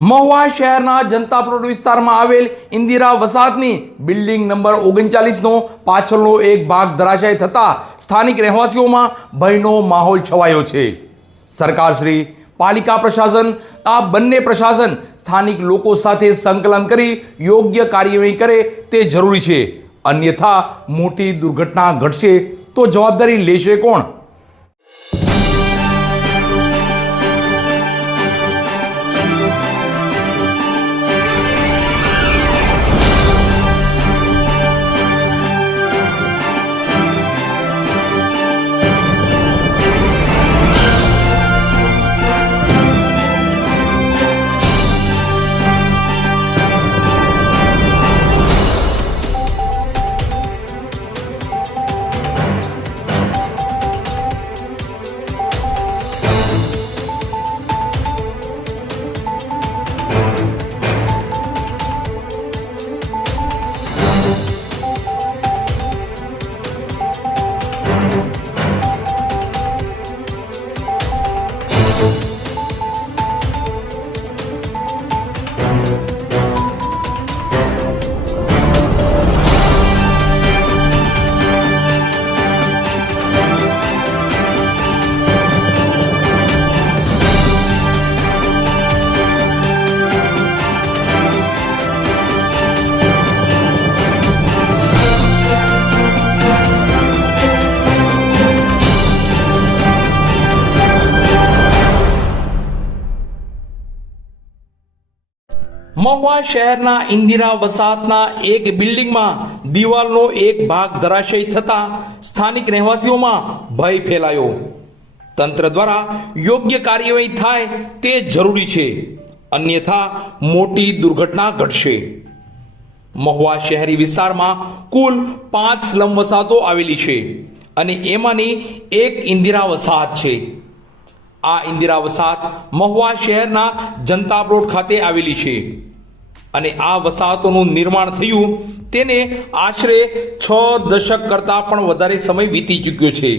મહુવા શહેરના જનતા પ્લોટ વિસ્તારમાં આવેલ ઇન્દિરા વસાહતની બિલ્ડિંગ નંબર 39નો પાછળનો એક ભાગ ધરાશાયી થતા સ્થાનિક રહેવાસીઓમાં ભયનો માહોલ છવાયો છે. સરકારશ્રી, પાલિકા પ્રશાસન, આ બંને પ્રશાસન સ્થાનિક લોકો સાથે સંકલન કરી યોગ્ય કાર્યવાહી કરે તે જરૂરી છે. અન્યથા મોટી દુર્ઘટના ઘટશે તો જવાબદારી લેશે કોણ? મહુવા શહેરના ઇન્દિરા વસાહતના એક બિલ્ડિંગમાં દિવાલનો એક ભાગ ધરાશાયી થતા સ્થાનિક રહેવાસીઓમાં ભય ફેલાયો. તંત્ર દ્વારા યોગ્ય કાર્યવાહી થાય તે જરૂરી છે, અન્યથા મોટી દુર્ઘટના ઘટશે. મહુવા શહેરી વિસ્તારમાં કુલ 5 સ્લમ વસાહતો આવેલી છે અને એમાંની એક ઇન્દિરા વસાહત છે. આ ઇન્દિરા વસાહત મહુવા શહેરના જનતા પ્લોટ ખાતે આવેલી છે અને આ વસાહતોનું નિર્માણ થયું તેને આશરે 6 દશક કરતાં પણ વધારે સમય વીતી ચૂક્યો છે.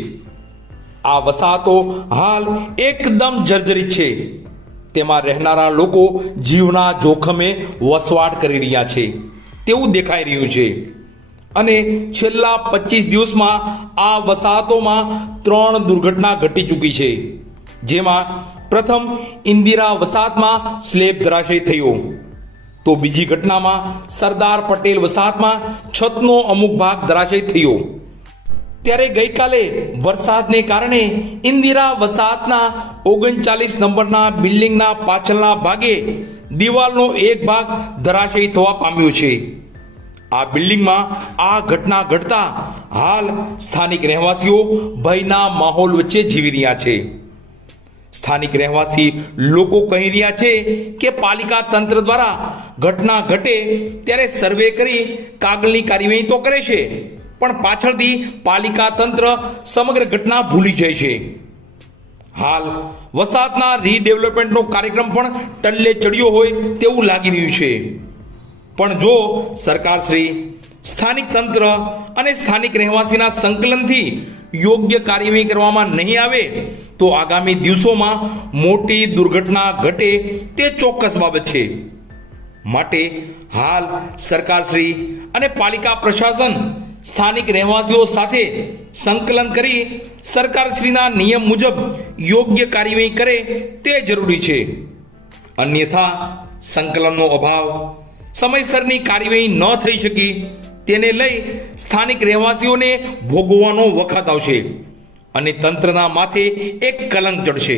આ વસાહતો હાલ એકદમ જર્જરિત છે. તેમાં રહેનારા લોકો જીવના જોખમે વસવાટ કરી રહ્યા છે તેવું દેખાઈ રહ્યું છે અને છેલ્લા 25 દિવસમાં આ વસાહતોમાં 3 દુર્ઘટના ઘટી ચૂકી છે. જેમાં પ્રથમ ઇન્દિરા વસાહતમાં સ્લેબ ધરાશાયી થયો, તો બીજી ઘટનામાં સરદાર પટેલ વસાહતમાં છતનો અમુક ભાગ ધરાશાયી થયો. ત્યારે ગઈકાલે વરસાદને કારણે ઇન્દિરા વસાહતના 39 નંબરના બિલ્ડિંગના પાછળના ભાગે દિવાલનો એક ભાગ ધરાશાયી થવા પામ્યો છે. આ બિલ્ડિંગમાં આ ઘટના ઘટતા હાલ સ્થાનિક રહેવાસીઓ ભયના માહોલ વચ્ચે જીવી રહ્યા છે. સ્થાનિક રહેવાસી લોકો કહી રહ્યા છે કે પાલિકા તંત્ર દ્વારા ઘટના ઘટે ત્યારે સર્વે કરી કાગળની કાર્યવાહી તો કરે છે, પણ પાછળથી પાલિકા તંત્ર સમગ્ર ઘટના ભૂલી જાય છે. હાલ વસાહતના રીડેવલપમેન્ટનો કાર્યક્રમ પણ ટલ્લે ચડ્યો હોય તેવું લાગી રહ્યું છે. પણ જો સરકારશ્રી, સ્થાનિક તંત્ર અને સ્થાનિક રહેવાસીના સંકલનથી યોગ્ય કાર્યવાહી કરવામાં નહીં આવે તો આગામી દિવસોમાં મોટી દુર્ઘટના ઘટે તે ચોક્કસ બાબત છે. માટે હાલ સરકારશ્રી અને પાલિકા પ્રશાસન સ્થાનિક રહેવાસીઓ સાથે સંકલન કરી સરકારશ્રીના નિયમ મુજબ યોગ્ય કાર્યવાહી કરે તે જરૂરી છે. અન્યથા સંકલનનો અભાવ, સમયસરની કાર્યવાહી ન થઈ શકી તેને લઈ સ્થાનિક રહેવાસીઓને ભોગવવાનો વખત આવશે અને તંત્રના માથે એક કલંક ચડશે.